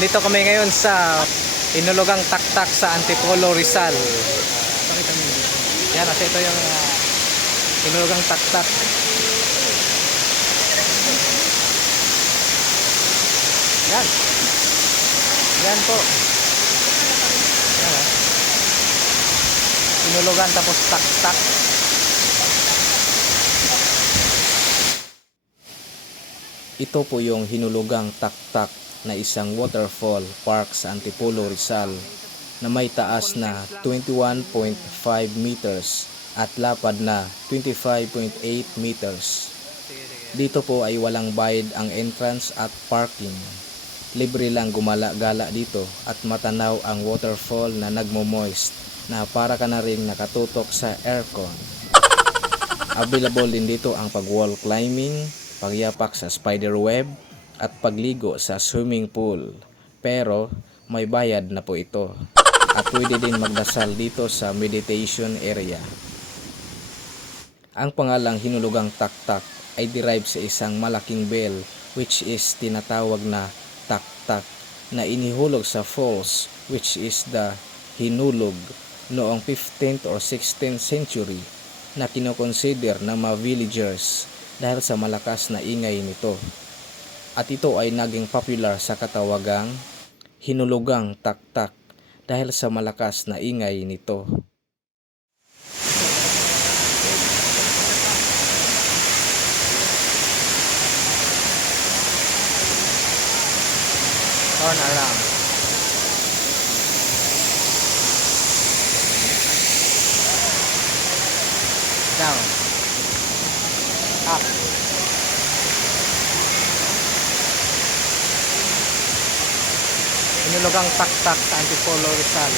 Nandito kami ngayon sa Inulugang Taktak sa Antipolo, Rizal. Pakita niyo dito. Yan, kasi ito yung Inulugang Taktak. Yan. Yan po. Yan, Inulugan tapos taktak. Ito po yung Hinulugang Taktak na isang waterfall park sa Antipolo, Rizal na may taas na 21.5 meters at lapad na 25.8 meters. Dito po ay walang bayad ang entrance at parking. Libre lang gumala-gala dito at matanaw ang waterfall na nagmo-moist na para ka na rin nakatutok sa aircon. Available din dito ang pag-wall climbing, pagyapak sa spider web at pagligo sa swimming pool. Pero may bayad na po ito. At pwede din magdasal dito sa meditation area. Ang pangalang Hinulugang Taktak ay derived sa isang malaking bell which is tinatawag na taktak na inihulog sa falls which is the Hinulog noong 15th or 16th century na kinoconsider ng mga villagers dahil sa malakas na ingay nito. At ito ay naging popular sa katawagang Hinulugang Taktak dahil sa malakas na ingay nito. Turn around. Down. Up. Hinulugang Taktak sa Antipolo, Rizal.